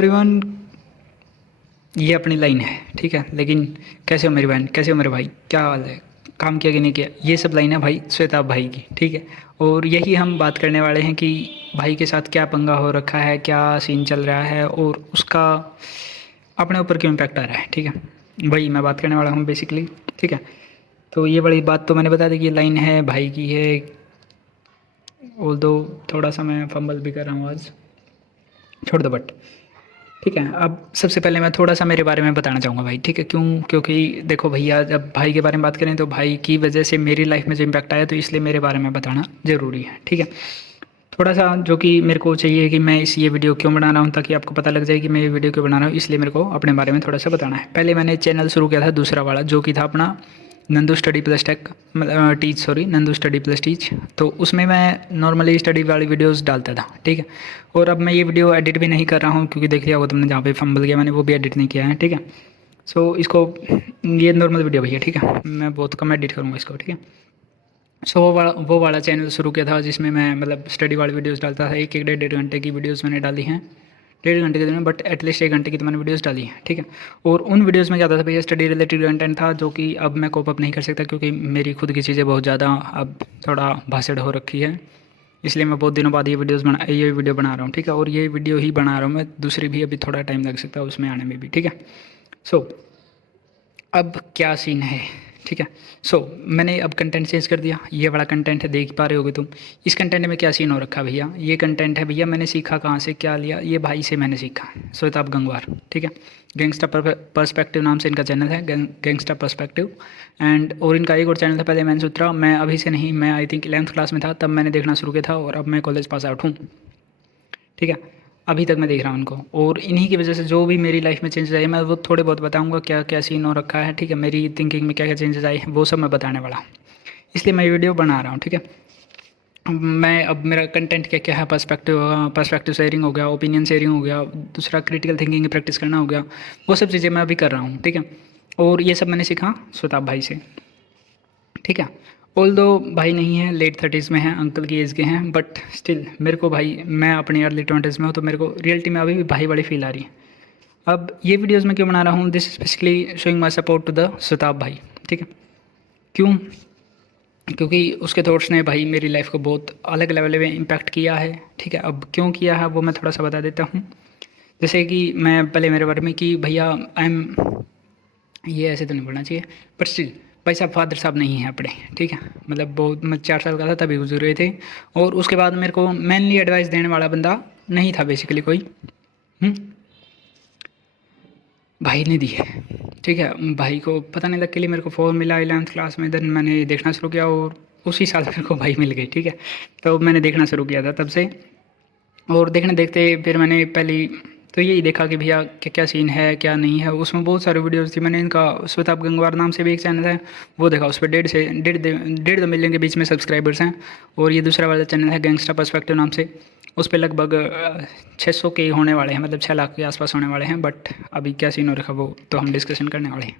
Everyone, ये अपनी line है, ठीक है। लेकिन कैसे हो मेरी बहन, कैसे हो मेरे भाई, क्या हाल है, काम किया कि नहीं किया, ये सब लाइन है भाई श्वेताब भाई की, ठीक है। और यही हम बात करने वाले हैं कि भाई के साथ क्या पंगा हो रखा है, क्या सीन चल रहा है और उसका अपने ऊपर क्यों इम्पैक्ट आ रहा है, ठीक है। वही मैं बात करने वाला हूँ बेसिकली, ठीक है। तो ये बड़ी बात तो मैंने बता दी कि ये लाइन है भाई की है। ऑल दो थोड़ा सा मैं फंबल भी कर रहा हूँ आज, छोड़ दो बट ठीक है। अब सबसे पहले मैं थोड़ा सा मेरे बारे में बताना चाहूँगा भाई, ठीक है। क्यों? क्योंकि देखो भैया, जब भाई के बारे में बात करें तो भाई की वजह से मेरी लाइफ में जो इम्पैक्ट आया, तो इसलिए मेरे बारे में बताना ज़रूरी है, ठीक है। थोड़ा सा जो कि मेरे को चाहिए कि मैं ये वीडियो क्यों बना रहा हूँ, ताकि आपको पता लग जाए कि मैं ये वीडियो क्यों बना रहा हूँ, इसलिए मेरे को अपने बारे में थोड़ा सा बताना है। पहले मैंने चैनल शुरू किया था दूसरा वाला, जो कि था अपना Nandu study plus tech, teach, sorry, Nandu study plus teach. तो उसमें मैं नॉर्मली स्टडी वाली वीडियोस डालता था, ठीक है। और अब मैं ये वीडियो एडिट भी नहीं कर रहा हूँ, क्योंकि देख लिया होगा तुमने, जहाँ पे फंबल गया मैंने वो भी एडिट नहीं किया है, ठीक है। सो इसको, ये नॉर्मल वीडियो भैया, ठीक है, मैं बहुत कम एडिट करूँगा इसको, ठीक है। सो वो वाला चैनल शुरू किया था जिसमें मैं मतलब स्टडी वाली वीडियोस डालता था। एक एक डेढ़ घंटे की वीडियोस मैंने डाली हैं, 1.5 घंटे के दिन, बट एटलीस्ट 1 घंटे की तो मैंने वीडियोस डाली हैं, ठीक है। और उन वीडियोस में क्या था भैया, स्टडी रिलेटेड कंटेंट था, जो कि अब मैं कोप अप नहीं कर सकता, क्योंकि मेरी खुद की चीज़ें बहुत ज़्यादा अब थोड़ा भाषण हो रखी है। इसलिए मैं बहुत दिनों बाद ये वीडियो बना रहा हूँ, ठीक है। और ये वीडियो ही बना रहा हूँ मैं, दूसरी भी अभी थोड़ा टाइम लग सकता है उसमें आने में भी, ठीक है। सो अब क्या सीन है, ठीक है। सो मैंने अब कंटेंट चेंज कर दिया, ये वाला कंटेंट है, देख पा रहे होगे तुम। इस कंटेंट में क्या सीन हो रखा है भैया, ये कंटेंट है भैया, मैंने सीखा कहाँ से, क्या लिया, ये भाई से मैंने सीखा, श्वेताब गंगवार, ठीक है। गैंगस्टर पर्सपेक्टिव नाम से इनका चैनल है, गैंगस्टर पर्सपेक्टिव। एंड और इनका एक और चैनल था पहले, मैंने सूत्रा। मैं अभी से नहीं, मैं आई थिंक 11th क्लास में था तब मैंने देखना शुरू किया था, और अब मैं कॉलेज पास आउट हूँ, ठीक है। अभी तक मैं देख रहा हूँ उनको, और इन्हीं की वजह से जो भी मेरी लाइफ में चेंजेस आए, मैं वो थोड़े बहुत बताऊँगा, क्या क्या सीन हो रखा है, ठीक है। मेरी थिंकिंग में क्या क्या चेंजेस आए हैं वो सब मैं बताने वाला हूँ, इसलिए मैं ये वीडियो बना रहा हूँ, ठीक है। मैं अब मेरा कंटेंट क्या क्या है, पर्सपेक्टिव शेयरिंग हो गया, ओपिनियन शेयरिंग हो गया, दूसरा क्रिटिकल थिंकिंग की प्रैक्टिस करना हो गया, वो सब चीज़ें मैं अभी कर रहा हूँ, ठीक है। और ये सब मैंने सीखा श्वेताब भाई से, ठीक है। ऑल दो भाई नहीं है, लेट 30s में हैं, अंकल की एज के हैं, बट स्टिल मेरे को भाई, मैं अपनी अर्ली 20s में हूँ, तो मेरे को रियलिटी में अभी भी भाई वाली फील आ रही है। अब ये वीडियोज़ मैं क्यों बना रहा हूँ, this is specially showing my support to the Shwetab भाई, ठीक है। क्यों? क्योंकि उसके थॉट्स ने भाई मेरी लाइफ को बहुत अलग लेवल में इम्पैक्ट किया है, ठीक है। अब क्यों किया है वो मैं थोड़ा सा बता देता हूँ। जैसे कि मैं पहले मेरे बारे में कि भैया आई एम, ये ऐसे तो नहीं बोलना चाहिए, पर स्टिल भाई साहब फादर साहब नहीं हैं अपने, ठीक है। मतलब बहुत, मैं 4 साल का था तभी गुजरे थे, और उसके बाद मेरे को मेनली एडवाइस देने वाला बंदा नहीं था बेसिकली कोई। हम्म, भाई ने दी है, ठीक है। भाई को पता नहीं लग के लिए मेरे को फ़ोन मिला 11th क्लास में, देन मैंने देखना शुरू किया, और उसी साल मेरे को भाई मिल गई, ठीक है। तो मैंने देखना शुरू किया था तब से, और देखने देखते फिर मैंने पहली तो यही देखा कि भैया क्या क्या सीन है, क्या नहीं है। उसमें बहुत सारी वीडियोस थी, मैंने इनका श्वेताब गंगवार नाम से भी एक चैनल है, वो देखा। उस पर 1.5 से 1.5 2 मिलियन के बीच में सब्सक्राइबर्स हैं। और ये दूसरा वाला चैनल है गैंगस्टर पर्सपेक्टिव नाम से, उस पर लगभग 600 के होने वाले हैं, मतलब 6 लाख के आसपास होने वाले हैं। बट अभी क्या सीन हो रखा वो तो हम डिस्कशन करने वाले हैं,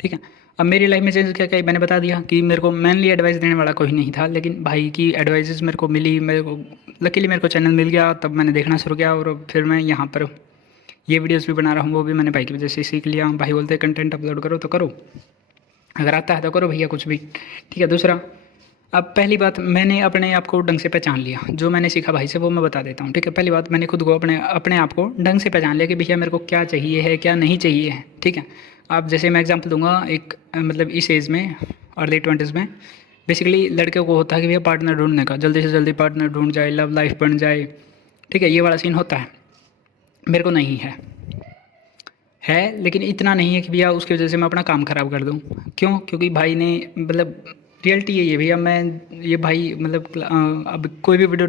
ठीक है। अब मेरी लाइफ में चेंज क्या क्या मैंने बता दिया कि मेरे को मेनली एडवाइस देने वाला कोई नहीं था, लेकिन भाई की एडवाइसेस मेरे को मिली, मेरे को लकीली मेरे को चैनल मिल गया, तब मैंने देखना शुरू किया, और फिर मैं यहाँ पर ये वीडियोस भी बना रहा हूँ, वो भी मैंने भाई की वजह से सीख लिया। भाई बोलते कंटेंट अपलोड करो तो करो, अगर आता है तो करो भैया कुछ भी, ठीक है। दूसरा, अब पहली बात, मैंने अपने आप को ढंग से पहचान लिया, जो मैंने सीखा भाई से वो मैं बता देता हूँ, ठीक है। पहली बात, मैंने खुद को अपने अपने आप को ढंग से पहचान लिया कि भैया मेरे को क्या चाहिए है, क्या नहीं चाहिए है, ठीक है। अब जैसे मैं एग्जांपल दूंगा, एक मतलब इस एज में, अर्ली 20s में, बेसिकली लड़कियों को होता है कि भैया पार्टनर ढूंढने का, जल्दी से जल्दी पार्टनर ढूंढ जाए, लव लाइफ बन जाए, ठीक है, ये वाला सीन होता है। मेरे को नहीं है, लेकिन इतना नहीं है कि भैया उसकी वजह से मैं अपना काम ख़राब कर दूँ। क्यों? क्योंकि भाई ने मतलब रियलिटी यही है भैया, मैं ये भाई मतलब अब कोई भी वीडियो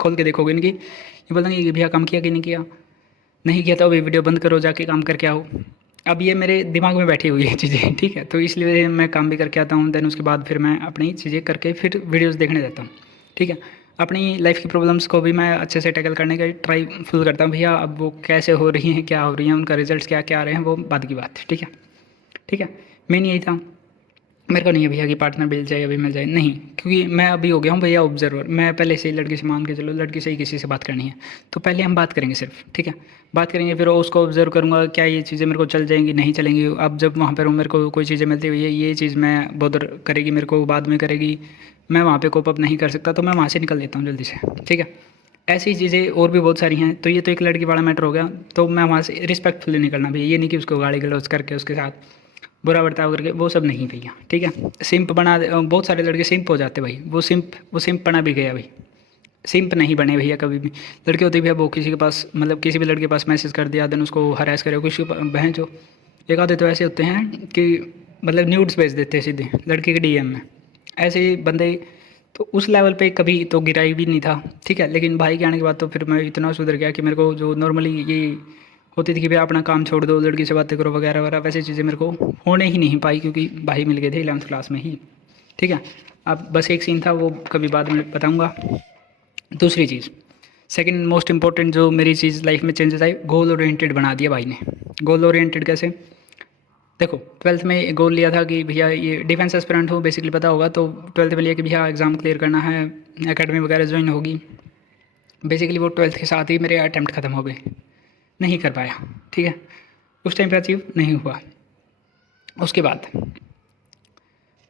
खोल के देखोगे इनकी, ये बोलेंगे कि भैया काम किया कि नहीं किया, नहीं किया तो अभी वीडियो बंद करो, जाके काम करके आओ। अब ये मेरे दिमाग में बैठी हुई है चीज़ें, ठीक है। तो इसलिए मैं काम भी करके आता हूँ, देन उसके बाद फिर मैं अपनी चीज़ें करके फिर वीडियोज़ देखने जाता हूँ, ठीक है। अपनी लाइफ की प्रॉब्लम्स को भी मैं अच्छे से टैकल करने का ट्राई फुल करता हूँ भैया। अब वो कैसे हो रही हैं, क्या हो रही हैं, उनका रिजल्ट क्या क्या आ रहे हैं, वो बाद की बात है, ठीक है, ठीक है। मेन यही था। मेरे को नहीं है भैया कि पार्टनर मिल जाए अभी मिल जाए, नहीं, क्योंकि मैं अभी हो गया हूँ भैया ऑब्जर्वर। मैं पहले से ही लड़की से मान के चलो, लड़की से ही किसी से बात करनी है तो पहले हम बात करेंगे सिर्फ, ठीक है। बात करेंगे, फिर उसको ऑब्जर्व करूँगा क्या ये चीज़ें मेरे को चल जाएंगी नहीं चलेंगी। अब जब वहाँ पर हूँ मेरे को कोई चीज़ें मिलती हुई है, ये चीज़ मैं बॉदर करेगी मेरे को, बाद में करेगी, मैं वहाँ पर कोप अप नहीं कर सकता, तो मैं वहाँ से निकल लेता हूँ जल्दी से, ठीक है। ऐसी चीज़ें और भी बहुत सारी हैं। तो ये तो एक लड़की वाला मैटर हो गया, तो मैं वहाँ से रिस्पेक्टफुली निकलना भैया, ये नहीं कि उसको गाली गलौज करके उसके साथ बुरा बर्ताव करके, वो सब नहीं भैया, ठीक है। सिंप बना बहुत सारे लड़के सिंप हो जाते भाई, वो सिंप बना भी गया भाई। सिंप नहीं बने भैया कभी भी। लड़के होते भी है वो किसी के पास, मतलब किसी भी लड़के के पास मैसेज कर दिया, देन उसको हरास करे कुछ बहन जो। एक आधे तो ऐसे होते हैं कि मतलब न्यूड्स भेज देते हैं सीधे लड़के के डीएम में, ऐसे बंदे। तो उस लेवल पे कभी तो गिरा ही भी नहीं था, ठीक है। लेकिन भाई के आने के बाद तो फिर मैं इतना सुधर गया कि मेरे को जो नॉर्मली ये होती थी कि भाई अपना काम छोड़ दो, लड़की से बातें करो वगैरह वगैरह, वैसी चीज़ें मेरे को होने ही नहीं पाई, क्योंकि भाई मिल गए थे 11th क्लास में ही, ठीक है। अब बस एक सीन था, वो कभी बाद में बताऊँगा। दूसरी चीज़, सेकंड मोस्ट इंपॉर्टेंट जो मेरी चीज़ लाइफ में चेंजेस आई, गोल ओरिएंटेड बना दिया भाई ने। गोल ओरिएंटेड कैसे, देखो 12th में गोल लिया था कि भैया ये डिफेंस एस्पिरेंट हो, बेसिकली पता होगा, तो 12th में लिया कि भैया एग्ज़ाम क्लियर करना है, एकेडमी वगैरह ज्वाइन होगी। बेसिकली वो 12th के साथ ही मेरे अटैम्प्ट ख़त्म हो गए, नहीं कर पाया, ठीक है। उस टाइम पे अचीव नहीं हुआ। उसके बाद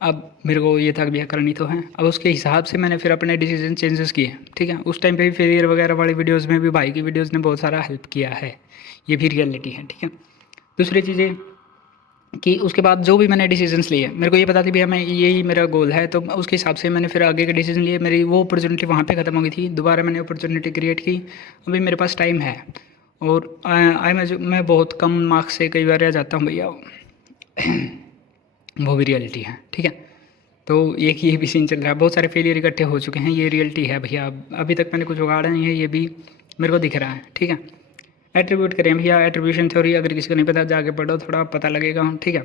अब मेरे को ये था कि भैया करनी तो है, अब उसके हिसाब से मैंने फिर अपने डिसीजन चेंजेस किए, ठीक है। उस टाइम पे भी फेलियर वगैरह वाली वीडियोज़ में भी भाई की वीडियोज़ ने बहुत सारा हेल्प किया है, ये भी रियलिटी है, ठीक है। दूसरी चीज़ें कि उसके बाद जो भी मैंने डिसीजंस लिए, मेरे को ये पता थी भैया मैं यही मेरा गोल है, तो उसके हिसाब से मैंने फिर आगे के डिसीजन लिए। मेरी वो अपॉर्चुनिटी वहाँ पे ख़त्म हो गई थी, दोबारा मैंने अपॉर्चुनिटी क्रिएट की। अभी मेरे पास टाइम है, और मैं बहुत कम मार्क्स से कई बार रह जाता हूँ भैया, वो भी रियलिटी है, ठीक है। तो एक ये भी सीन चल रहा है, बहुत सारे फेलियर इकट्ठे हो चुके हैं, ये रियलिटी है भैया। अभी तक मैंने कुछ उगाड़ा नहीं है, ये भी मेरे को दिख रहा है, ठीक है। एट्रीब्यूट करें भैया, एट्रीब्यूशन थ्योरी अगर किसी को नहीं पता जाके पढ़ो, थोड़ा पता लगेगा, ठीक है।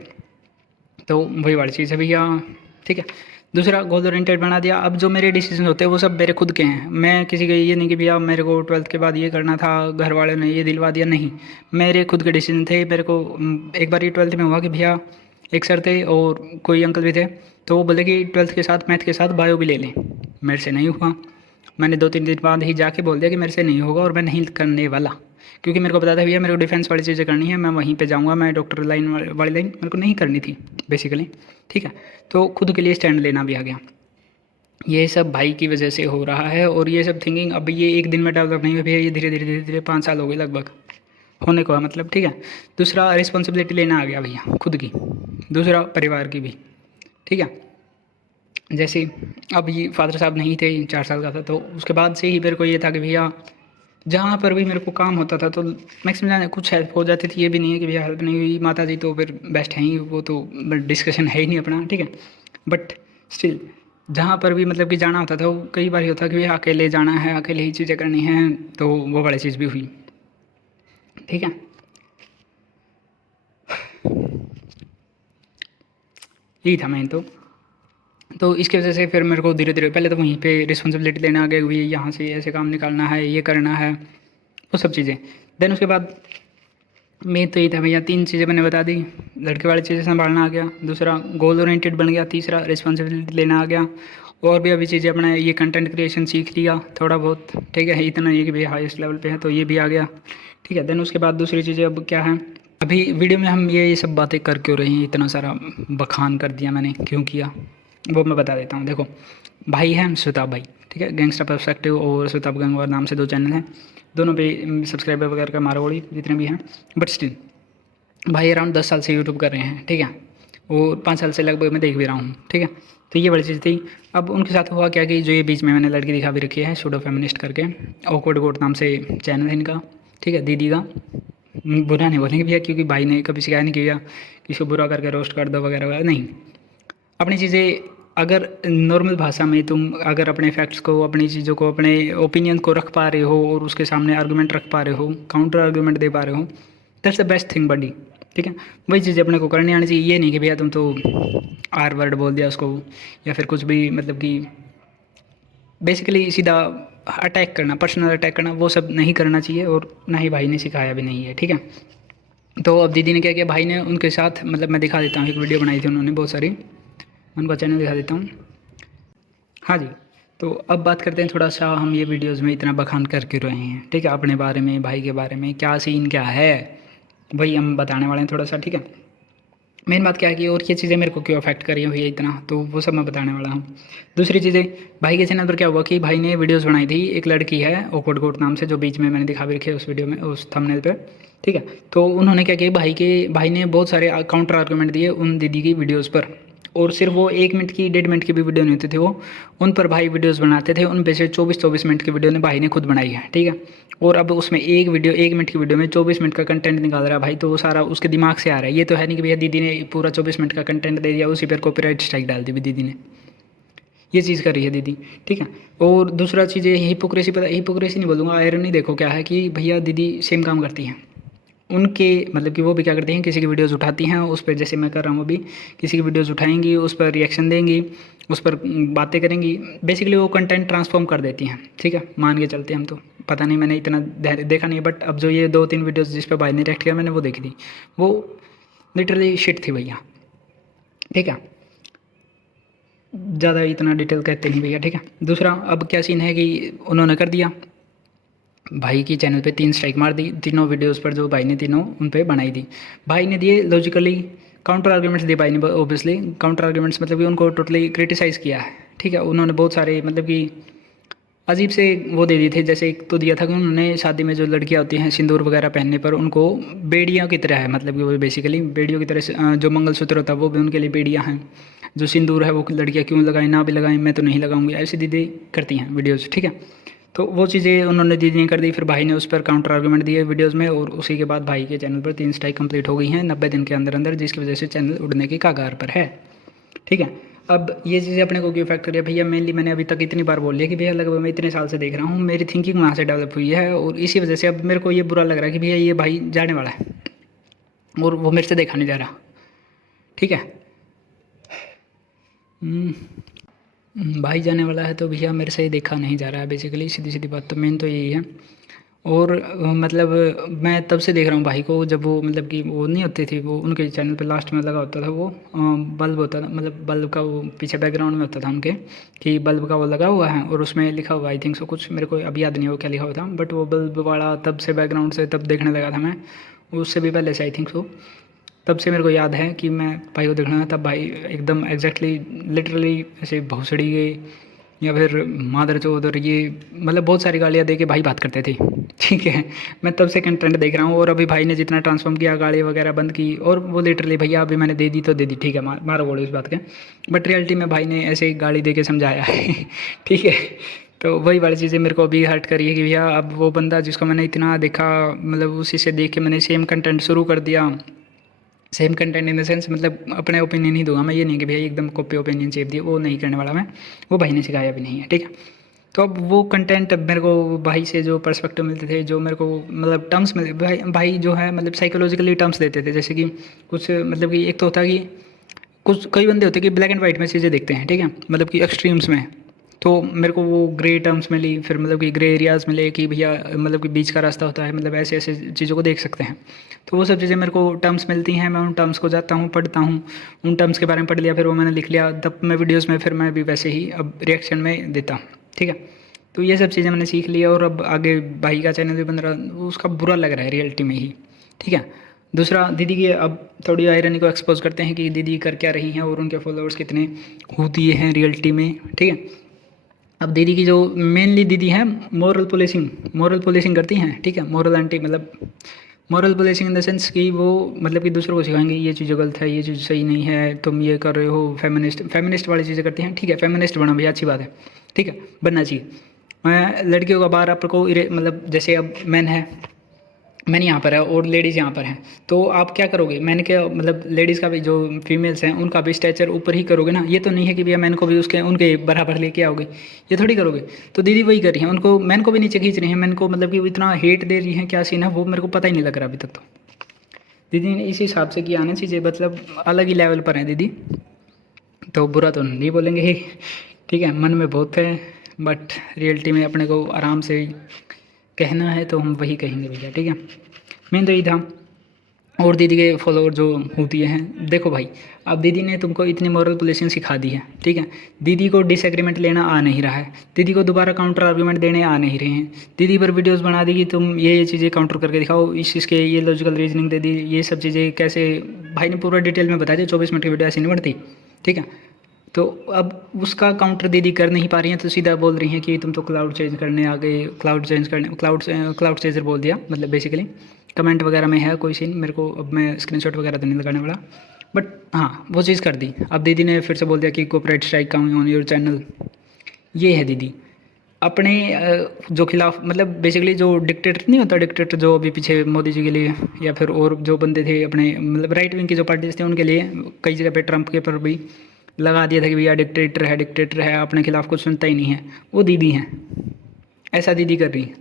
तो वही वाली चीज़ है भैया, ठीक है। दूसरा गोल ओरिएंटेड बना दिया। अब जो मेरे डिसीजन होते हैं वो सब मेरे खुद के हैं, मैं किसी के ये नहीं कि भैया मेरे को 12th के बाद ये करना था, घर वाले ने ये दिलवा दिया, नहीं, मेरे खुद के डिसीजन थे। मेरे को एक बार ये 12th में हुआ कि भैया एक सर थे और कोई अंकल भी थे, तो वो बोले कि 12th के साथ मैथ के साथ बायो भी ले लें। मेरे से नहीं हुआ, मैंने 2-3 दिन बाद ही जाके बोल दिया कि मेरे से नहीं होगा और मैं नहीं करने वाला, क्योंकि मेरे को पता था भैया मेरे को डिफेंस वाली चीज़ें करनी है, मैं वहीं पे जाऊँगा, मैं डॉक्टर लाइन वाली लाइन मेरे को नहीं करनी थी बेसिकली, ठीक है। तो खुद के लिए स्टैंड लेना भी आ गया। ये सब भाई की वजह से हो रहा है, और ये सब थिंकिंग अब ये एक दिन में डेवलप नहीं हुई भैया, ये धीरे धीरे धीरे धीरे 5 साल हो गए लगभग होने को है, मतलब, ठीक है। दूसरा रिस्पॉन्सिबिलिटी लेना आ गया भैया खुद की, दूसरा परिवार की भी, ठीक है। जैसे अब ये फादर साहब नहीं थे, 4 साल का था, तो उसके बाद से ही मेरे को ये था कि भैया जहाँ पर भी मेरे को काम होता था तो मैक्सिमम कुछ हेल्प हो जाती थी, ये भी नहीं है कि भैया हेल्प नहीं हुई। माता जी तो फिर बेस्ट हैं ही, वो तो डिस्कशन है ही नहीं अपना, ठीक है। बट स्टिल जहाँ पर भी मतलब कि जाना होता था, वो कई बार होता कि भैया अकेले जाना है, अकेले ही चीज़ें करनी हैं, तो वो वाली चीज़ भी हुई, ठीक है। यही था मेन तो इसकी वजह से फिर मेरे को धीरे धीरे पहले तो वहीं पे रिस्पॉन्सिबिलिटी लेना आ गया, भी यहाँ से ऐसे काम निकालना है, ये करना है, वो सब चीज़ें। देन उसके बाद मेन तो यही था भैया, 3 चीज़ें मैंने बता दी। लड़के वाली चीज़ें संभालना आ गया, दूसरा गोल ओरिएंटेड बन गया, तीसरा रिस्पॉन्सिबिलिटी लेना आ गया, और भी अभी चीज़ें अपना ये कंटेंट क्रिएशन सीख लिया थोड़ा बहुत, ठीक है। इतना ये कि भैया हाईएस्ट लेवल पे है तो ये भी आ गया, ठीक है। देन उसके बाद दूसरी चीज़ें अब क्या है, अभी वीडियो में हम ये सब बातें कर क्यों रहे हैं, इतना सारा बखान कर दिया मैंने, क्यों किया वो मैं बता देता हूँ। देखो भाई है श्वेताब भाई, ठीक है, गैंगस्टर पर्सपेक्टिव और श्वेताब गंगवार नाम से 2 चैनल हैं, दोनों पे सब्सक्राइबर वगैरह का मारा गोली जितने भी हैं। बट स्टिल भाई अराउंड 10 साल से यूट्यूब कर रहे हैं, ठीक है, और 5 साल से लगभग मैं देख भी रहा हूँ, ठीक है। तो ये बड़ी चीज़ थी। अब उनके साथ हुआ क्या कि जो ये बीच में मैंने लड़की दिखा भी रखी है, शूडो फेमिनिस्ट करके, ऑकवर्ड गोट नाम से चैनल है इनका, ठीक है, दीदी का। बुरा नहीं बोलेंगे भैया, क्योंकि भाई ने कभी शिकायत नहीं किया किसी को बुरा करके रोस्ट कर दो वगैरह वगैरह, नहीं। अपनी चीज़ें अगर नॉर्मल भाषा में तुम अगर अपने फैक्ट्स को, अपनी चीज़ों को, अपने ओपिनियन को रख पा रहे हो और उसके सामने आर्गूमेंट रख पा रहे हो, काउंटर आर्गूमेंट दे पा रहे हो, दैट्स द बेस्ट थिंग बडी, ठीक है। वही चीज़ें अपने को करनी आनी चाहिए, ये नहीं कि भैया तुम तो आर वर्ड बोल दिया उसको, या फिर कुछ भी, मतलब कि बेसिकली सीधा अटैक करना, पर्सनल अटैक करना, वो सब नहीं करना चाहिए, और ना ही भाई ने सिखाया भी नहीं है, ठीक है। तो अब दीदी ने क्या किया, भाई ने उनके साथ, मतलब मैं दिखा देता हूँ, एक वीडियो बनाई थी उन्होंने बहुत सारी, उनका चैनल दिखा देता हूँ। हाँ जी, तो अब बात करते हैं थोड़ा सा, हम ये वीडियोज़ में इतना बखान कर क्यों रहे हैं, ठीक है, अपने बारे में, भाई के बारे में, क्या सीन क्या है, वही हम बताने वाले हैं थोड़ा सा, ठीक है। मेन बात क्या है कि और ये चीज़ें मेरे को क्यों अफेक्ट कर रही है भैया इतना, तो वो सब मैं बताने वाला हूँ। दूसरी चीज़ें, भाई के चैनल पर क्या हुआ कि भाई ने वीडियोस बनाई थी, एक लड़की है ओकोट गोट नाम से, जो बीच में मैंने दिखा भी रखी है उस वीडियो में, उस थंबनेल पे, ठीक है। तो उन्होंने क्या किया, भाई ने बहुत सारे काउंटर आर्गूमेंट दिए उन दीदी की वीडियोज़ पर, और सिर्फ वो 1 मिनट की 1.5 मिनट की भी वीडियो नहीं होती थी वो, उन पर भाई वीडियोस बनाते थे, उन पे से 24-24 मिनट की वीडियो ने भाई ने खुद बनाई है, ठीक है। और अब उसमें एक वीडियो 1 मिनट की वीडियो में 24 मिनट का कंटेंट निकाल रहा है भाई, तो वो सारा उसके दिमाग से आ रहा है। ये तो है नहीं कि भैया दीदी ने पूरा 24 मिनट का कंटेंट दे दिया, उसी पर कॉपीराइट स्ट्राइक डाल दी भी दीदी ने, ये चीज़ कर रही है दीदी, ठीक है। और दूसरा चीज़, ये हिपोक्रेसी, पता हिपोक्रेसी नहीं बोलूँगा, आयरनी देखो क्या है कि भैया दीदी सेम काम करती हैं उनके, मतलब कि वो भी क्या करती हैं, किसी की वीडियोज़ उठाती हैं, उस पर जैसे मैं कर रहा हूँ अभी, किसी की वीडियोज़ उठाएंगी, उस पर रिएक्शन देंगी, उस पर बातें करेंगी, बेसिकली वो कंटेंट ट्रांसफॉर्म कर देती हैं, ठीक है, मान के चलते हैं हम तो। पता नहीं, मैंने इतना देखा नहीं, बट अब जो ये 2-3 वीडियोज़ जिस पर भाई ने रिएक्ट किया मैंने वो देखी थी, वो लिटरली शिट थी भैया, ठीक है। ज़्यादा इतना डिटेल कहते नहीं भैया, ठीक है। दूसरा, अब क्या सीन है कि उन्होंने कर दिया, भाई की चैनल पे 3 स्ट्राइक मार दी, तीनों वीडियोस पर जो भाई ने तीनों उन पे बनाई थी। भाई ने दिए लॉजिकली काउंटर आर्ग्यूमेंट्स दिए भाई ने, ऑब्वियसली काउंटर आर्ग्यूमेंट्स, मतलब कि उनको टोटली क्रिटिसाइज़ किया है, ठीक है। उन्होंने बहुत सारे मतलब कि अजीब से वो दे दिए थे, जैसे एक तो दिया था कि उन्होंने शादी में जो लड़कियां होती हैं सिंदूर वगैरह पहनने पर उनको बेड़ियों की तरह है, मतलब कि वो बेसिकली बेड़ियों की तरह से जो मंगलसूत्र होता है वो भी उनके लिए बेड़ियाँ हैं, जो सिंदूर है वो लड़कियाँ क्यों लगाएं, ना भी लगाएं, मैं तो नहीं लगाऊंगी, ऐसी दीदी करती हैं वीडियोज़, ठीक है। तो वो चीज़ें उन्होंने दीदी ने कर दी, फिर भाई ने उस पर काउंटर आर्गूमेंट दिए वीडियोज़ में, और उसी के बाद भाई के चैनल पर 3 स्ट्राइक कंप्लीट हो गई हैं 90 दिन के अंदर अंदर, जिसकी वजह से चैनल उड़ने की कगार पर है, ठीक है। अब ये चीज़ें अपने को क्यों इफेक्ट कर रही है भैया, मेनली मैंने अभी तक इतनी बार बोल लिया कि भैया लगभग मैं इतने साल से देख रहा हूँ, मेरी थिंकिंग वहाँ से डेवलप हुई है, और इसी वजह से अब मेरे को ये बुरा लग रहा है कि भैया ये भाई जाने वाला है और वो मेरे से देखा नहीं जा रहा, ठीक है। भाई जाने वाला है तो भैया मेरे से ही देखा नहीं जा रहा है, बेसिकली सीधी सीधी बात तो मेन तो यही है। और मतलब मैं तब से देख रहा हूँ भाई को, जब वो मतलब कि वो नहीं होती थी, वो उनके चैनल पे लास्ट में लगा होता था वो बल्ब होता था, मतलब बल्ब का वो पीछे बैकग्राउंड में होता था उनके, कि बल्ब का वो लगा हुआ है और उसमें लिखा हुआ आई थिंक सो कुछ, मेरे को अभी याद नहीं हो क्या लिखा हुआ था, बट वो बल्ब वाला तब से बैकग्राउंड से तब देखने लगा था मैं, उससे भी पहले से आई थिंक सो, तब से मेरे को याद है कि मैं भाई को देखना था, तब भाई एकदम एग्जैक्टली लिटरली ऐसे भोसड़ी के या फिर मादर चौध और ये मतलब बहुत सारी गालियाँ दे के भाई बात करते थे, ठीक है। मैं तब से कंटेंट देख रहा हूँ, और अभी भाई ने जितना ट्रांसफॉर्म किया, गाली वगैरह बंद की, और वो लिटरली भैया अभी मैंने दे दी तो दे दी, ठीक है, मारो बोलो इस बात के, बट रियलिटी में भाई ने ऐसे ही गाली दे के समझाया है ठीक है। तो वही वाली चीज़ें मेरे को अभी हर्ट करी है कि भैया अब वो बंदा जिसको मैंने इतना देखा, मतलब उसी से देख के मैंने सेम कंटेंट शुरू कर दिया, same content in the sense, मतलब अपने ओपिनियन ही दूंगा मैं, ये नहीं कि भैया एकदम कॉपी ओपिनियन शेप दिए, वो नहीं करने वाला मैं, वो भाई ने सिखाया भी नहीं है, ठीक है। तो अब वो कंटेंट अब मेरे को भाई से जो पर्सपेक्टिव मिलते थे, जो मेरे को मतलब टर्म्स मिलते, भाई जो है मतलब साइकोलॉजिकली टर्म्स देते थे, जैसे कि कुछ मतलब कि एक तो होता कि कुछ कई बंदे होते हैं कि ब्लैक एंड वाइट में चीज़ें देखते हैं, ठीक है, मतलब कि एक्सट्रीम्स में, तो मेरे को वो ग्रे टर्म्स मिली, फिर मतलब कि ग्रे एरियाज़ मिले कि भैया मतलब कि बीच का रास्ता होता है, मतलब ऐसे ऐसे चीज़ों को देख सकते हैं, तो वो सब चीज़ें मेरे को टर्म्स मिलती हैं, मैं उन टर्म्स को जाता हूँ, पढ़ता हूँ, उन टर्म्स के बारे में पढ़ लिया, फिर वो मैंने लिख लिया, तब मैं वीडियोज़ में फिर मैं भी वैसे ही अब रिएक्शन में देता हूँ, ठीक है। तो ये सब चीज़ें मैंने सीख लिया, और अब आगे भाई का चैनल भी बन रहा, उसका बुरा लग रहा है रियलिटी में ही, ठीक है। दूसरा, दीदी की अब थोड़ी आयरनी को एक्सपोज करते हैं कि दीदी कर क्या रही हैं और उनके फॉलोअर्स कितने होती हैं रियलिटी में, ठीक है। अब दीदी की जो मेनली दीदी हैं मोरल पुलिसिंग करती हैं, ठीक है, मोरल एंटी, मतलब moral policing in the sense कि वो मतलब कि दूसरों को सिखाएंगे ये चीज़ गलत है, ये चीज़ सही नहीं है, तुम ये कर रहे हो, फेमिनिस्ट वाली चीज़ें करती हैं, ठीक है, फेमिनिस्ट बना भैया, अच्छी बात है, ठीक है, बनना चाहिए। मैं लड़कियों का बार आपको मतलब जैसे अब मैन है, मैन यहाँ पर है और लेडीज़ यहाँ पर हैं, तो आप क्या करोगे, मैंने क्या मतलब लेडीज़ का भी जो फीमेल्स हैं उनका भी स्टैचर ऊपर ही करोगे ना, ये तो नहीं है कि भैया मैन को भी उसके उनके बराबर लेके आओगे, ये थोड़ी करोगे। तो दीदी वही कर रही हैं, उनको मैन को भी नीचे खींच रही हैं, मैन को मतलब कि वो इतना हेट दे रही हैं, क्या सीन है वो मेरे को पता ही नहीं लग रहा अभी तक। तो दीदी ने इस हिसाब से किया ना चीज़ें, मतलब अलग ही लेवल पर हैं दीदी, तो बुरा तो नहीं बोलेंगे ही, ठीक है, मन में बहुत है, बट रियलिटी में अपने को आराम से कहना है तो हम वही कहेंगे भैया, ठीक है। मेन तो यही था। और दीदी के फॉलोअर जो होती हैं, देखो भाई अब दीदी ने तुमको इतनी मॉरल पोलीसिंग सिखा दी है, ठीक है। दीदी को डिसएग्रीमेंट लेना आ नहीं रहा है, दीदी को दोबारा काउंटर आर्गूमेंट देने आ नहीं रहे हैं। दीदी पर वीडियोस बना दी कि तुम ये चीज़ें काउंटर करके दिखाओ, इस चीज़ के ये लॉजिकल रीजनिंग दे दी, ये सब चीज़ें कैसे, भाई ने पूरा डिटेल में बता दिया। 24 मिनट की वीडियो ऐसी नहीं बढ़ती, ठीक है। तो अब उसका काउंटर दीदी कर नहीं पा रही हैं, तो सीधा बोल रही हैं कि तुम तो क्लाउड चेंज करने आ गए, क्लाउड चेंज करने, क्लाउड चेंजर बोल दिया मतलब बेसिकली। कमेंट वगैरह में है कोई सीन, मेरे को अब मैं स्क्रीनशॉट वगैरह तो नहीं लगाने वाला, बट हाँ वो चीज़ कर दी। अब दीदी ने फिर से बोल दिया कि copyright strike coming on your channel. ये है दीदी अपने जो खिलाफ, मतलब बेसिकली जो डिक्टेटर नहीं होता, डिक्टेटर जो अभी पीछे मोदी जी के लिए या फिर और जो बंदे थे अपने, मतलब राइट विंग की जो पार्टीज थे उनके लिए, कई जगह पे ट्रंप के पर भी लगा दिया था कि भैया डिक्टेटर है, अपने खिलाफ कुछ सुनता ही नहीं है। वो दीदी हैं, ऐसा दीदी कर रही है,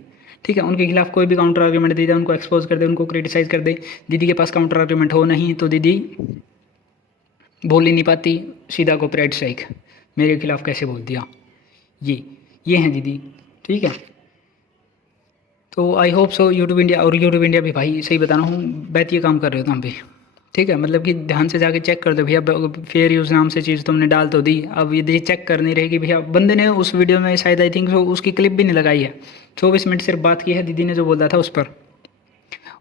ठीक है। उनके खिलाफ कोई भी काउंटर आर्ग्यूमेंट दे दे, उनको एक्सपोज कर दे, उनको क्रिटिसाइज़ कर दे, दीदी के पास काउंटर आर्ग्यूमेंट हो नहीं तो दीदी बोल ही नहीं पाती, सीधा कॉपीराइट स्ट्राइक, मेरे खिलाफ कैसे बोल दिया। ये हैं दीदी, ठीक है। तो I hope so YouTube India, और यूट्यूब इंडिया भी भाई सही बता रहा हूँ बेहतरीन काम कर रहे हो तुम भी, ठीक है। मतलब कि ध्यान से जाके चेक कर दो भैया, फेयर यूज़ नाम से चीज़ तुमने डाल तो दी, अब ये चेक करनी रहेगी भैया। बंदे ने उस वीडियो में शायद आई थिंक उसकी क्लिप भी नहीं लगाई है, 24 मिनट सिर्फ बात की है दीदी ने जो बोला था उस पर,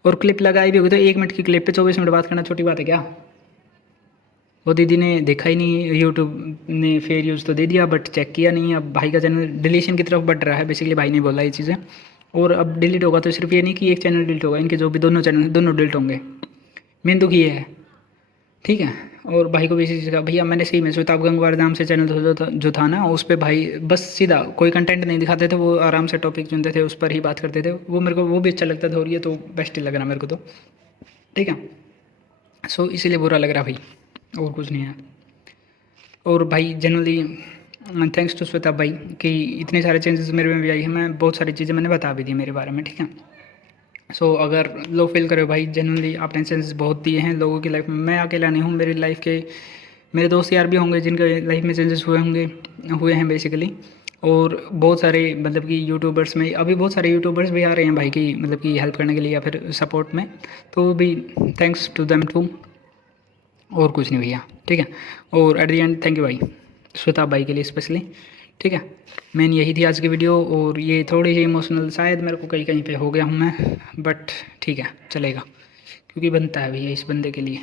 और क्लिप लगाई भी होगी तो 1 मिनट की क्लिप पे 24 मिनट बात करना छोटी बात है क्या। वो दीदी ने देखा ही नहीं, यूट्यूब ने फेयर यूज़ तो दे दिया बट चेक किया नहीं। अब भाई का चैनल डिलीशन की तरफ बढ़ रहा है, बेसिकली भाई ने बोला ये चीज़ें। और अब डिलीट होगा तो सिर्फ ये नहीं कि एक चैनल डिलीट होगा, इनके जो भी दोनों चैनल दोनों डिलीट होंगे। मेन दुख ये है, ठीक है। और भाई को भी इसी चीज़ का, भैया मैंने सही में श्वेताब गंगवार नाम से चैनल जो था ना, उस पर भाई बस सीधा कोई कंटेंट नहीं दिखाते थे, वो आराम से टॉपिक चुनते थे, उस पर ही बात करते थे। वो मेरे को वो भी अच्छा लगता था, और ये तो बेस्ट ही लग रहा मेरे को तो, ठीक है। सो इसीलिए बुरा लग रहा भाई, और कुछ नहीं है। और भाई जनरली थैंक्स टू श्वेता भाई कि इतने सारे चेंजेस मेरे में भी आई है, मैं बहुत सारी चीज़ें मैंने बता भी दी मेरे बारे में, ठीक है। सो अगर लो फील करे भाई, जनरली आपने चेंजेस बहुत दिए हैं लोगों की लाइफ में, मैं अकेला नहीं हूँ, मेरी लाइफ के मेरे दोस्त यार भी होंगे जिनके लाइफ में चेंजेस हुए हैं बेसिकली। और बहुत सारे मतलब कि यूट्यूबर्स में अभी बहुत सारे यूट्यूबर्स भी आ रहे हैं भाई की, मतलब कि हेल्प करने के लिए या फिर सपोर्ट में, तो भी थैंक्स टू देम टू, और कुछ नहीं भैया, ठीक है। और at the end thank you भाई श्वेता भाई के लिए स्पेशली, ठीक है। मेन यही थी आज की वीडियो, और ये थोड़ी सी इमोशनल शायद मेरे को कहीं कहीं पे हो गया हूँ मैं, बट ठीक है चलेगा, क्योंकि बनता है भैया इस बंदे के लिए।